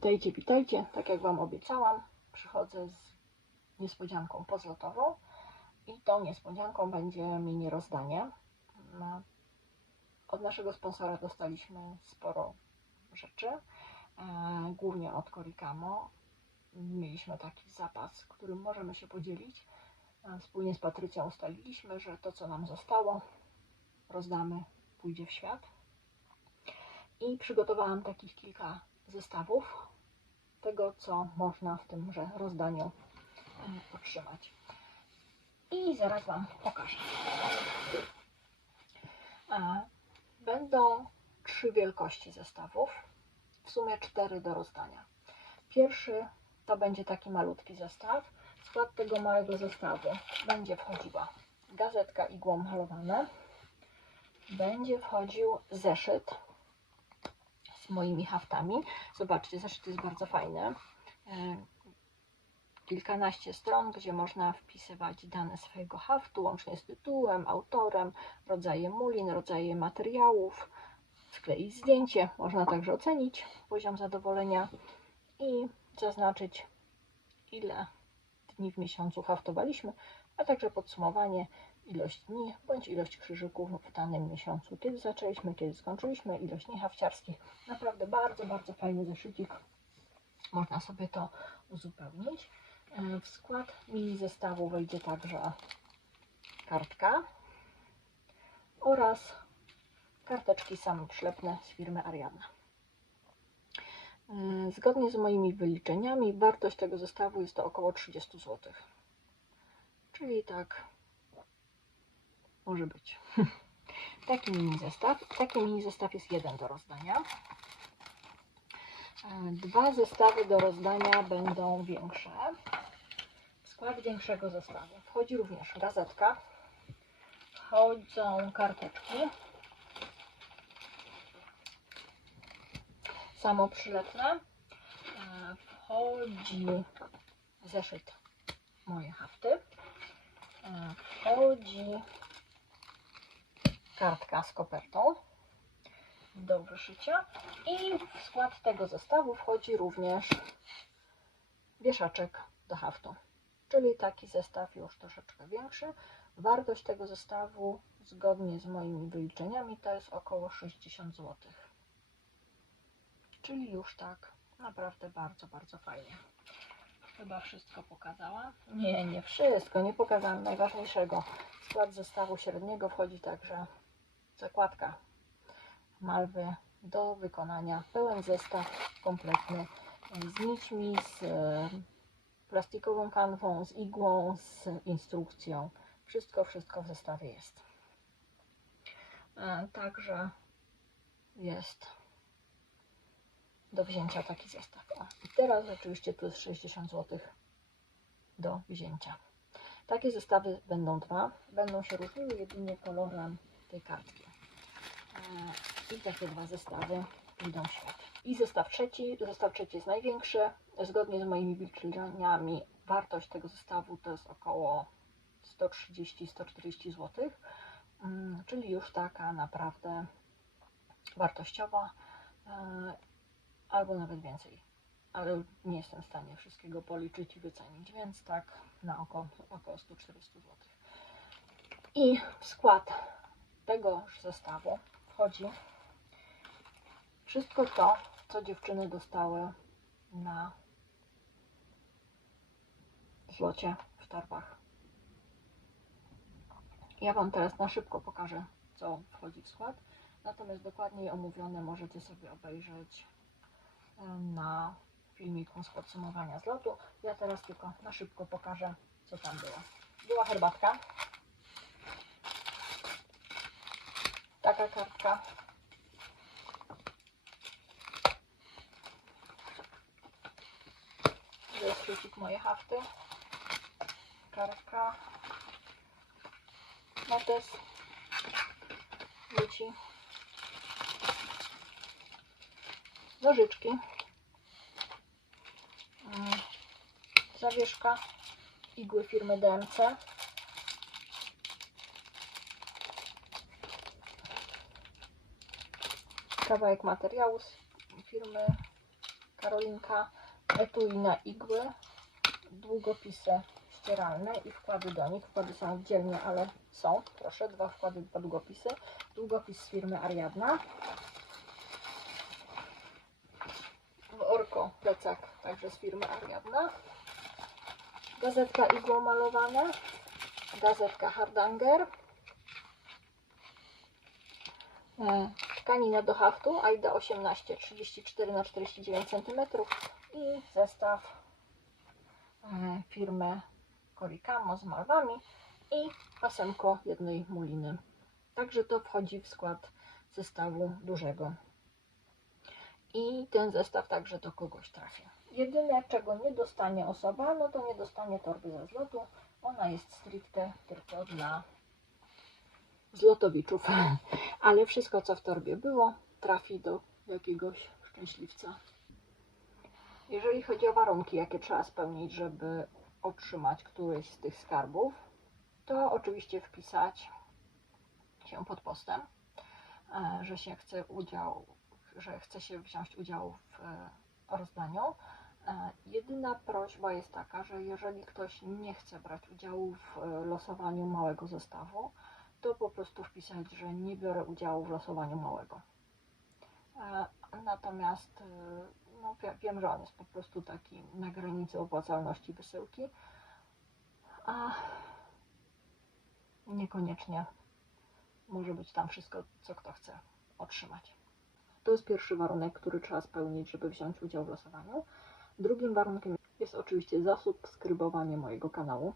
Witajcie, witajcie. Tak jak Wam obiecałam, przychodzę z niespodzianką pozlotową i tą niespodzianką będzie mini rozdanie. Na- Od naszego sponsora dostaliśmy sporo rzeczy, e, głównie od Korikamo. Mieliśmy taki zapas, którym możemy się podzielić. E, Wspólnie z Patrycją ustaliliśmy, że to, co nam zostało, rozdamy, pójdzie w świat. I przygotowałam takich kilka zestawów tego, co można w tymże rozdaniu e, otrzymać. I zaraz Wam pokażę. A, Będą trzy wielkości zestawów, w sumie cztery do rozdania. Pierwszy to będzie taki malutki zestaw. W skład tego małego zestawu będzie wchodziła gazetka igłą malowane, będzie wchodził zeszyt moimi haftami. Zobaczcie, zeszyt jest bardzo fajny. E, Kilkanaście stron, gdzie można wpisywać dane swojego haftu, łącznie z tytułem, autorem, rodzajem mulin, rodzaje materiałów, skleić zdjęcie. Można także ocenić poziom zadowolenia i zaznaczyć, ile dni w miesiącu haftowaliśmy, a także podsumowanie, ilość dni bądź ilość krzyżyków w danym miesiącu, kiedy zaczęliśmy, kiedy skończyliśmy, ilość dni hafciarskich. Naprawdę bardzo, bardzo fajny zeszycik. Można sobie to uzupełnić. E, W skład mini zestawu wejdzie także kartka oraz karteczki samoprzylepne z firmy Ariana. E, Zgodnie z moimi wyliczeniami wartość tego zestawu jest to około 30 zł. Czyli tak może być. Taki mini zestaw. Taki mini zestaw jest jeden do rozdania. E, Dwa zestawy do rozdania będą większe. W skład większego zestawu wchodzi również gazetka, wchodzą karteczki, samoprzylepne, e, wchodzi zeszyt moje hafty, e, wchodzi kartka z kopertą do wyszycia i w skład tego zestawu wchodzi również wieszaczek do haftu, czyli taki zestaw już troszeczkę większy. Wartość tego zestawu zgodnie z moimi wyliczeniami to jest około 60 zł. Czyli już tak naprawdę bardzo, bardzo fajnie. Chyba wszystko pokazałam? Nie, nie wszystko, nie pokazałam najważniejszego. W skład zestawu średniego wchodzi także zakładka malwy do wykonania. Pełen zestaw kompletny z nićmi, z plastikową kanwą, z igłą, z instrukcją. Wszystko, wszystko w zestawie jest. E, Także jest do wzięcia taki zestaw. O, I teraz oczywiście plus 60 zł do wzięcia. Takie zestawy będą dwa. Będą się różniły jedynie kolorem tej kartki. E, I takie dwa zestawy idą świat. I zestaw trzeci. Zestaw trzeci jest największy. Zgodnie z moimi wyliczeniami wartość tego zestawu to jest około 130-140 zł. Mm, Czyli już taka naprawdę wartościowa. e, Albo nawet więcej. Ale nie jestem w stanie wszystkiego policzyć i wycenić, więc tak na oko około 140 zł. I w skład tego zestawu wchodzi wszystko to, co dziewczyny dostały na zlocie w torbach. Ja Wam teraz na szybko pokażę, co wchodzi w skład. Natomiast dokładniej omówione możecie sobie obejrzeć na filmiku z podsumowania zlotu. Ja teraz tylko na szybko pokażę, co tam było. Była herbatka. Taka kartka. Szczycik moje hafty. Kartka. Notes. Dzieci. Nożyczki. Mm, Zawieszka. Igły firmy DMC. Kawałek materiału z firmy Karolinka, etui na igły, długopisy ścieralne i wkłady do nich. Wkłady są oddzielnie, ale są. Proszę, dwa wkłady, dwa długopis. Długopis z firmy Ariadna. W Orko plecak, także z firmy Ariadna. Gazetka igłą malowana. Gazetka Hardanger. Tkanina do haftu Aida 18 34 na 49 cm i zestaw e, firmy Korikamo z malwami i pasemko jednej muliny. Także to wchodzi w skład zestawu dużego. I ten zestaw także do kogoś trafi. Jedyne czego nie dostanie osoba, no to nie dostanie torby ze zlotu. Ona jest stricte tylko dla zlotowiczów. Ale wszystko co w torbie było trafi do jakiegoś szczęśliwca. Jeżeli chodzi o warunki, jakie trzeba spełnić, żeby otrzymać któryś z tych skarbów, to oczywiście wpisać się pod postem, e, że się chce udział, że chce się wziąć udział w e, rozdaniu. E, Jedyna prośba jest taka, że jeżeli ktoś nie chce brać udziału w losowaniu małego zestawu, to po prostu wpisać, że nie biorę udziału w losowaniu małego. E, Natomiast e, no, wie- wiem, że on jest po prostu taki na granicy opłacalności wysyłki, a niekoniecznie może być tam wszystko, co kto chce otrzymać. To jest pierwszy warunek, który trzeba spełnić, żeby wziąć udział w losowaniu. Drugim warunkiem jest oczywiście zasubskrybowanie mojego kanału.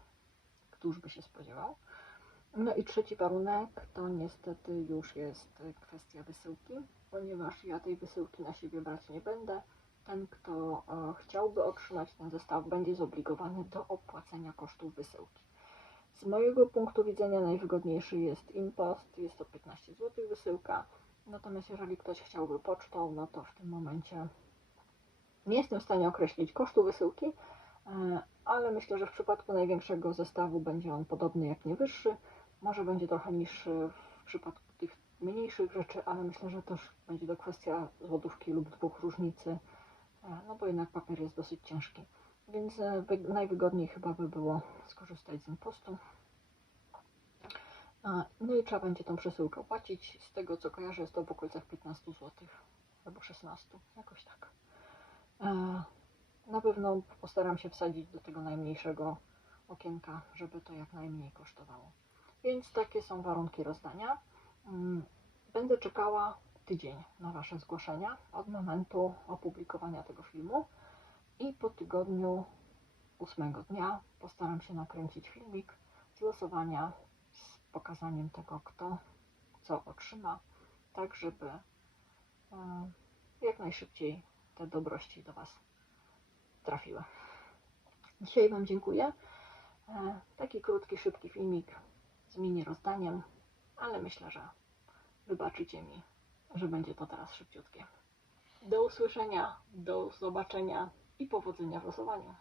Któż by się spodziewał? No i trzeci warunek to niestety już jest kwestia wysyłki, ponieważ ja tej wysyłki na siebie brać nie będę. Ten, kto e, chciałby otrzymać ten zestaw, będzie zobligowany do opłacenia kosztów wysyłki. Z mojego punktu widzenia najwygodniejszy jest impost, jest to 15 zł wysyłka. Natomiast jeżeli ktoś chciałby pocztą, no to w tym momencie nie jestem w stanie określić kosztu wysyłki, e, ale myślę, że w przypadku największego zestawu będzie on podobny jak nie wyższy. Może będzie trochę niższy w przypadku tych mniejszych rzeczy, ale myślę, że też będzie to kwestia złotówki lub dwóch różnicy, e, no bo jednak papier jest dosyć ciężki. Więc e, wy- najwygodniej chyba by było skorzystać z impostu. A, No i trzeba będzie tą przesyłkę płacić. Z tego co kojarzę, jest to w okolicach 15 zł albo 16, jakoś tak. E, Na pewno postaram się wsadzić do tego najmniejszego okienka, żeby to jak najmniej kosztowało. Więc takie są warunki rozdania. Mm, Będę czekała tydzień na Wasze zgłoszenia od momentu opublikowania tego filmu i po tygodniu ósmego dnia postaram się nakręcić filmik z losowania z pokazaniem tego, kto co otrzyma, tak żeby e, jak najszybciej te dobrości do Was trafiły. Dzisiaj Wam dziękuję. E, Taki krótki, szybki filmik z mini rozdaniem, ale myślę, że wybaczycie mi, że będzie to teraz szybciutkie. Do usłyszenia, do zobaczenia i powodzenia w losowaniu.